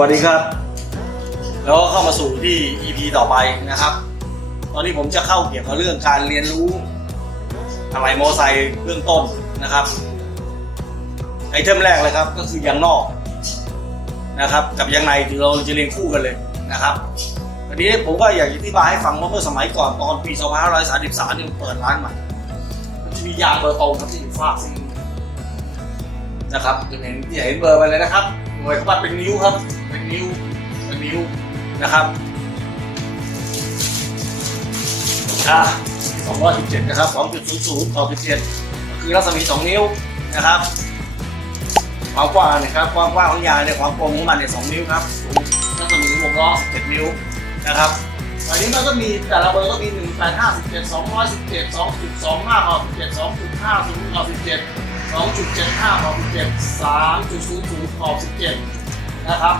วัสดีครับ แล้วก็เข้ามาสู่ที่ EP ต่อไปนะครับ ตอนนี้ผมจะเข้าเกี่ยวกับเรื่องการเรียนรู้อะไรมอไซค์เบื้องต้นนะครับ ไอเทมแรกเลยครับก็คือยางนอกนะครับ กับยางในเราจะเรียนคู่กันเลยนะครับวันนี้ผมก็อยากอธิบายให้ฟังว่าเมื่อสมัยก่อนตอนปี 2533เนี่ยผมเปิดร้านใหม่มันจะมียางเบอร์ตรงครับที่อยู่ฝากซีนะครับจะเห็นจะเห็นเบอร์ไปเลยนะครับ หน่วยเขาวัดเป็นนิ้วครับ เป็นนิ้ว เป็นนิ้วนะครับอ่า217 นะครับ 2.00ต่อ17คือรัศมี 2 นิ้วนะครับความกว้างนี่ยครับความกว้างของยางเนี่ยความกลมของมันเนี่ยสองนิ้วครับรัศมีวงล้อ17 นิ้วนะครับอันนี้มันก็มีแต่ละเบอร์ก็มี1 8 5 17 217 2.25 17 2.50 17 2.75ต่อ17 3.00ต่อ17 นะครับ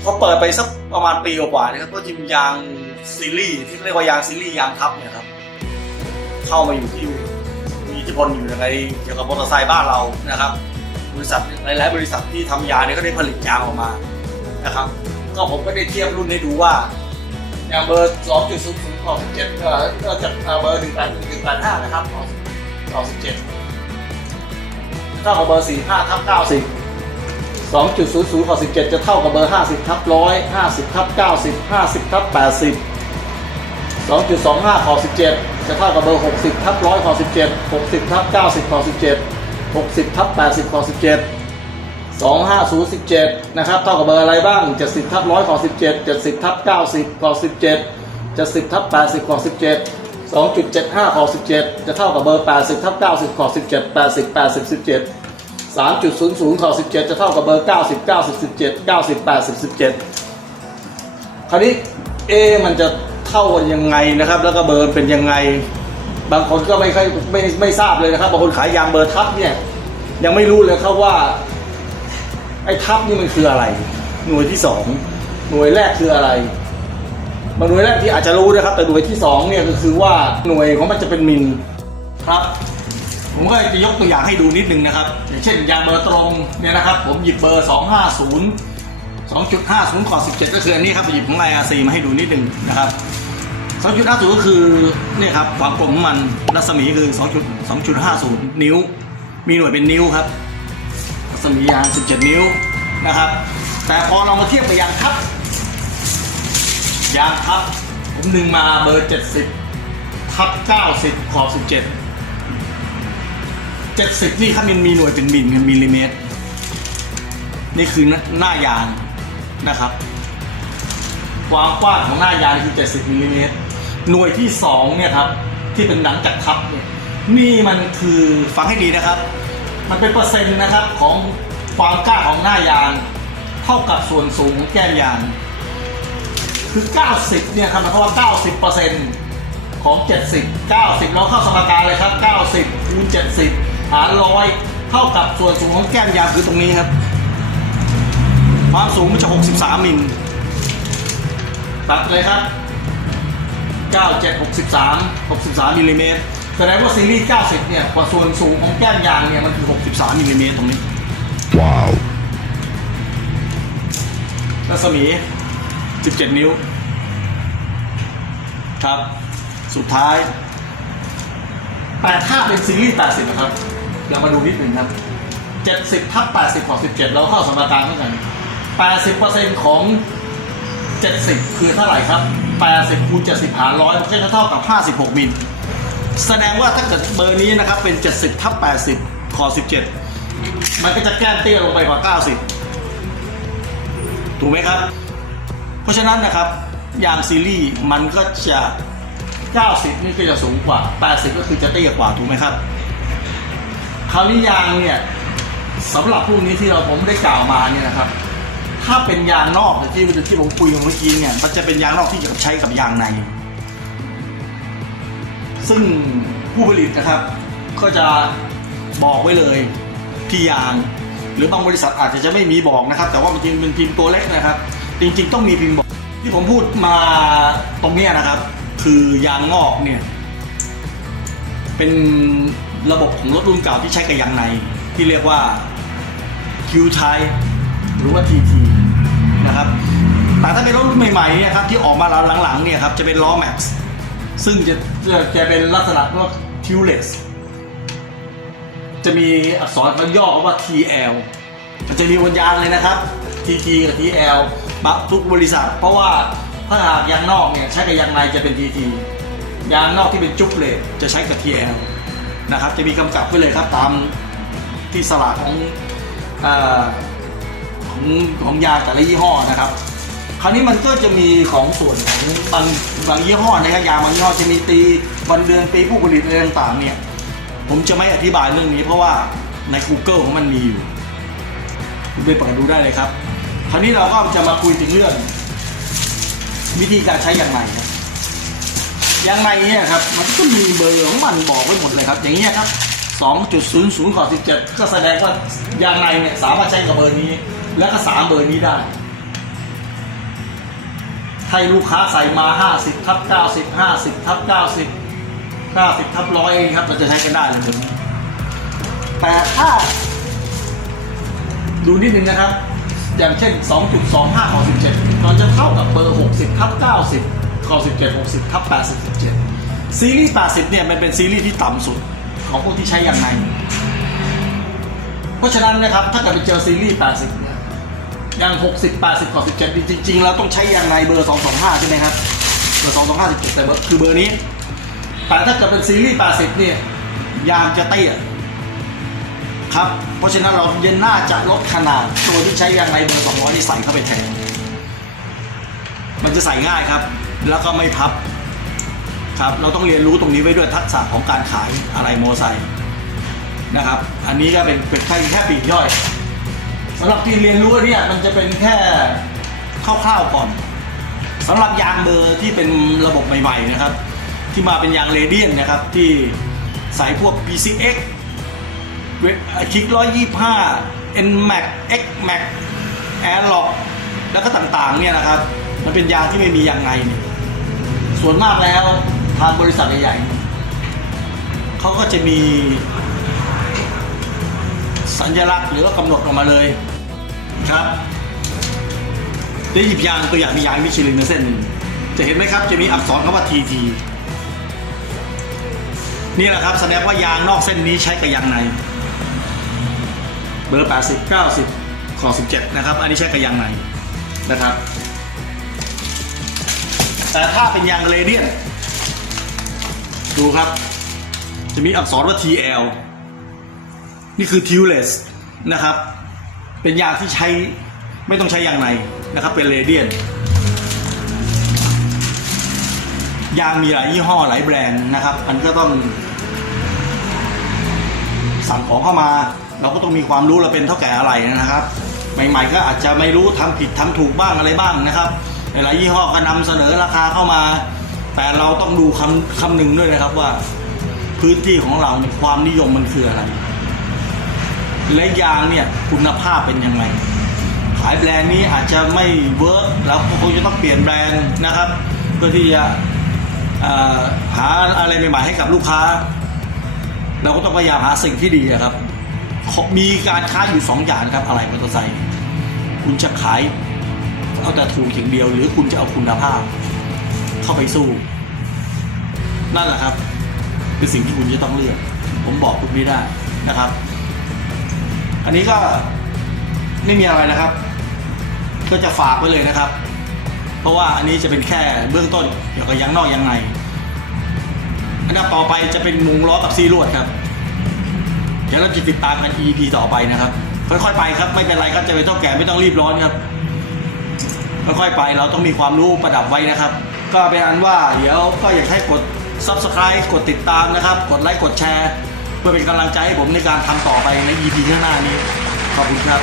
เขาเปิดไปสักประมาณปีกว่าๆนะครับก็จะมียางซีรีส์ที่เรียกว่ายางซีรีส์ยางทับเนี่ยครับ เข้ามาอยู่ที่มีอิทธิพลอยู่ในเกี่ยวกับมอเตอร์ไซค์บ้านเรานะครับ บริษัทหลายๆบริษัทที่ทำยางเนี่ยก็ได้ผลิตยางออกมานะครับ ก็ผมก็ได้เทียบรุ่นให้ดูว่ายางเบอร์ 2.00ต่อ17ก็จากเบอร์ 18185 นะครับ 97เท่ากับเบอร์45ทับ90 2.00ต่อ17จะเท่ากับเบอร์50ทับ100 50ทับ90 50ทับ80 2.25ขอ17จะเท่ากับเบอร์60ทับ100ขอ17 60ทับ90ขอ17 60ทับ80ขอ17 25017 นะครับ เท่ากับเบอร์อะไรบ้าง 70ทับ100ขอ17 70ทับ90ขอ17 70ทับ80ขอ17 2.75ขอ17 จะเท่ากับเบอร์ 80 ทับ 90 ขอบ 17 80 80 17 3.00ขอ17 จะเท่ากับเบอร์ 90 90 17 90 80 17 คราวนี้เอมันจะเท่ากันยังไงนะครับ แล้วก็เบอร์เป็นยังไง บางคนก็ไม่ค่อยไม่ไม่ทราบเลยนะครับ บางคนขายยางเบอร์ทับเนี่ยยังไม่รู้เลยครับว่า ไอ้ทับนี่มันคืออะไร หน่วยที่สองหน่วยแรกคืออะไร บางหน่วยแรกที่อาจจะรู้นะครับ แต่หน่วยที่สองเนี่ยก็คือว่าหน่วยของมันจะเป็นมิลครับ ผมก็จะยกตัวอย่างให้ดูนิดนึงนะครับอย่างเช่นยางเบอร์ตรงเนี่ยนะครับ ผมหยิบเบอร์ 250 2.50ขอ17 ก็คืออันนี้ครับหยิบของ IRC มาให้ดูนิดนึงนะครับ2.50 ก็คือเนี่ยครับความกลมของมันรัศมีคือ 2 2.50 นิ้ว มีหน่วยเป็นนิ้วครับรัศมียาง 17 นิ้วนะครับ แต่พอเรามาเทียบกับยางทับ ยางทับ ผมดึงมาเบอร์ 70 ทับ 90 ขอบ 17 70 นี่ครับมันมีหน่วยเป็นมิลเป็นมิลลิเมตร นี่คือหน้ายางนะครับ ความกว้างของหน้ายางคือ 70มิลลิเมตร หน่วยที่ 2 เนี่ยครับ ที่เป็นหนังจากทับเนี่ยนี่มันคือฟังให้ดีนะครับ มันเป็นเปอร์เซ็นต์นะครับของความกล้าของหน้ายาง เท่ากับส่วนสูงของแก้มยาง คือ 90 เนี่ยครับหมายความว่า 90เปอร์เซ็นต์ของ 70 90 เราเข้าสมการเลยครับ 90คูณ70 หารร้อยเท่ากับส่วนสูงของแก้มยางคือตรงนี้ครับ ความสูงมันจะ 63 มิลตัดเลยครับ 97 63 63มิลลิเมตรแสดงว่าซีรีส์ 90 เนี่ยกว่าส่วนสูงของแก้มยางเนี่ยมันคือ 63มิลลิเมตรตรงนี้ Wow. รัศมี 17 นิ้ว ครับ สุดท้ายแต่ถ้าเป็นซีรีส์ 80 นะครับ เรามาดูนิดหนึ่งครับ 70ทับ80 ของ 17 เราเข้าสมการเท่ากัน 80%ของ 70 คือเท่าไหร่ครับ 80คูณ70 หารร้อยมันก็จะเท่ากับ 56 มิล แสดงว่าถ้าเกิดเบอร์นี้นะครับ เป็น 70ทับ80 ขอ 17 มันก็จะแก้มเตี้ยลงไปกว่า 90 ถูกไหมครับ เพราะฉะนั้นนะครับยางซีรีส์มันก็จะ 90 นี่ก็จะสูงกว่า 80 ก็คือจะเตี้ยกว่าถูกไหมครับ คราวนี้ยางเนี่ยสำหรับพวกนี้ที่เราผมได้กล่าวมาเนี่ยนะครับ ถ้าเป็นยางนอกที่ที่ผมคุยเมื่อกี้เนี่ยมันจะเป็นยางนอกที่จะใช้กับยางใน ซึ่งผู้ผลิตนะครับ ก็จะบอกไว้เลยที่ยาง หรือบางบริษัทอาจจะจะไม่มีบอกนะครับ แต่ว่ามันจริงเป็นพิมพ์ตัวเล็กนะครับ จริงๆ ต้องมีพิมพ์บอกที่ผมพูดมาตรงเนี้ยนะครับ คือยางนอกเนี่ย เป็นระบบของรถรุ่นเก่าที่ใช้กับยางใน ที่เรียกว่าคิวไทหรือว่า TT นะครับแต่ถ้าเป็นรถรุ่นใหม่ๆเนี่ยครับที่ออกมาหลังๆเนี่ยครับจะเป็นล้อ Max ซึ่งจะจะจะเป็นลักษณะว่า Tubeless จะมีอักษรย่อว่า TL มันจะมีบนยางเลยนะครับ TT กับ TL บักทุกบริษัท เพราะว่าถ้าหากยางนอกเนี่ยใช้กับยางในจะเป็น TT ยางนอกที่เป็นจุ๊บเลตจะใช้กับ TL นะครับจะมีกำกับไว้เลยครับตามที่สลากของอของของยาแต่ละยี่ห้อนะครับ คราวนี้มันก็จะมีของส่วนของบางบางยี่ห้อนะครับยาบางยี่ห้อจะมีตีวันเดือนปีผู้ผลิตอะไรต่างๆเนี่ยผมจะไม่อธิบายเรื่องนี้เพราะว่าใน Google ของมันมีอยู่คุณไปเปิดดูได้เลยครับ คราวนี้เราก็จะมาคุยถึงเรื่อง วิธีการใช้ยางในครับยางในเนี่ยครับ มันก็มีเบอร์ของมันบอกไว้หมดเลยครับ อย่างเงี้ยครับ2.00ขอ17 ก็แสดงว่ายางในเนี่ยสามารถใช้กับเบอร์นี้ แล้วก็สามเบอร์นี้ได้ให้ลูกค้าใส่มา 50ทับ90 50ทับ90 90ทับร้อยครับเราจะใช้กันได้เลยแต่ถ้าดูนิดนึงนะครับ อย่างเช่น 2.25 ขอ17 มันจะเท่ากับเบอร์ 60ทับ90ขอ17 60ทับ80 17 ซีรีส์ 80 เนี่ย มันเป็นซีรีส์ที่ต่ำสุดของพวกที่ใช้อย่างใน เพราะฉะนั้นนะครับ ถ้าเกิดไปเจอซีรีส์ 80 เนี่ยยาง 60 80 ขอ17 จริงๆเราต้องใช้อย่างในเบอร์ 225 ใช่ไหมครับ เบอร์ 225 17แต่เบอร์คือเบอร์นี้ แต่ถ้าเกิดเป็นซีรีส์ 80 เนี่ย ยางจะเตี้ย ครับ เพราะฉะนั้นเราเย็นหน้าจะลดขนาดตัวที่ใช้ยางในเบอร์200ที่ใส่เข้าไปแทน มันจะใส่ง่ายครับ แล้วก็ไม่พับครับเราต้องเรียนรู้ตรงนี้ไว้ด้วยทักษะของการขายอะไรโมไซค์นะครับ อันนี้ก็เป็นเป็นแค่แค่ปีกย่อยสำหรับที่เรียนรู้เนี่ยมันจะเป็นแค่คร่าวๆก่อนสำหรับยางเบอร์ที่เป็นระบบใหม่ๆนะครับ ที่มาเป็นยางเรเดียนนะครับที่ใส่พวก PCX คิกร้อยยี่ห้า N Max X Max Airlock แล้วก็ต่างๆเนี่ยนะครับ มันเป็นยางที่ไม่มียางในเนี่ยส่วนมากแล้วทางบริษัทใหญ่ๆเขาก็จะมีสัญลักษณ์หรือว่ากำหนดออกมาเลยครับได้หยิบยางตัวอย่างมียางมิชลินในเส้นหนึ่งจะเห็นไหมครับจะมีอักษรคำว่า TT นี่แหละครับแสดงว่ายางนอกเส้นนี้ใช้กับยางใน บอร์ 80 90 ขอ17 นะครับ อันนี้ใช้กับยางในนะครับแต่ถ้าเป็นยางเรเดียนดูครับ จะมีอักษรว่า TL นี่คือ Tubeless นะครับ เป็นยางที่ใช้ไม่ต้องใช้ยางในนะครับเป็นเรเดียนยางมีหลายยี่ห้อหลายแบรนด์นะครับ มันก็ต้อง สั่งของเข้ามา เราก็ต้องมีความรู้เราเป็นเท่าแก่อะไรนะครับ ใหม่ๆก็อาจจะไม่รู้ทำผิดทำถูกบ้างอะไรบ้างนะครับหลายยี่ห้อก็นำเสนอราคาเข้ามา แต่เราต้องดูคำคำหนึ่งด้วยนะครับว่า พื้นที่ของเราเนี่ยความนิยมมันคืออะไร และยางเนี่ยคุณภาพเป็นยังไงขายแบรนด์นี้อาจจะไม่เวิร์กเราก็คงจะต้องเปลี่ยนแบรนด์นะครับ เพื่อที่จะหาอะไรใหม่ๆให้กับลูกค้า เราก็ต้องพยายามหาสิ่งที่ดีครับ มีการค้าอยู่สองอย่างนะครับอะไรมอเตอร์ไซค์คุณจะขายเอาแต่ถูกอย่างเดียว หรือคุณจะเอาคุณภาพ เข้าไปสู้ นั่นแหละครับคือสิ่งที่คุณจะต้องเลือก ผมบอกคุณไม่ได้นะครับ อันนี้ก็ไม่มีอะไรนะครับ ก็จะฝากไว้เลยนะครับ เพราะว่าอันนี้จะเป็นแค่เบื้องต้นเกี่ยวกับยางนอกยางใน อันดับต่อไปจะเป็นมุงล้อกับซีรวดครับเดี๋ยวเราจะติดตามกัน EP ต่อไปนะครับ ค่อยๆไปครับ ไม่เป็นไรครับจะเป็นเท่าแก่ไม่ต้องรีบร้อนครับ ค่อยๆไปเราต้องมีความรู้ประดับไว้นะครับ ก็เป็นอันว่าเดี๋ยวก็อยากให้กด Subscribe กดติดตามนะครับ กดไลค์กดแชร์ เพื่อเป็นกำลังใจให้ผมในการทำต่อไปใน EP ข้างหน้านี้ขอบคุณครับ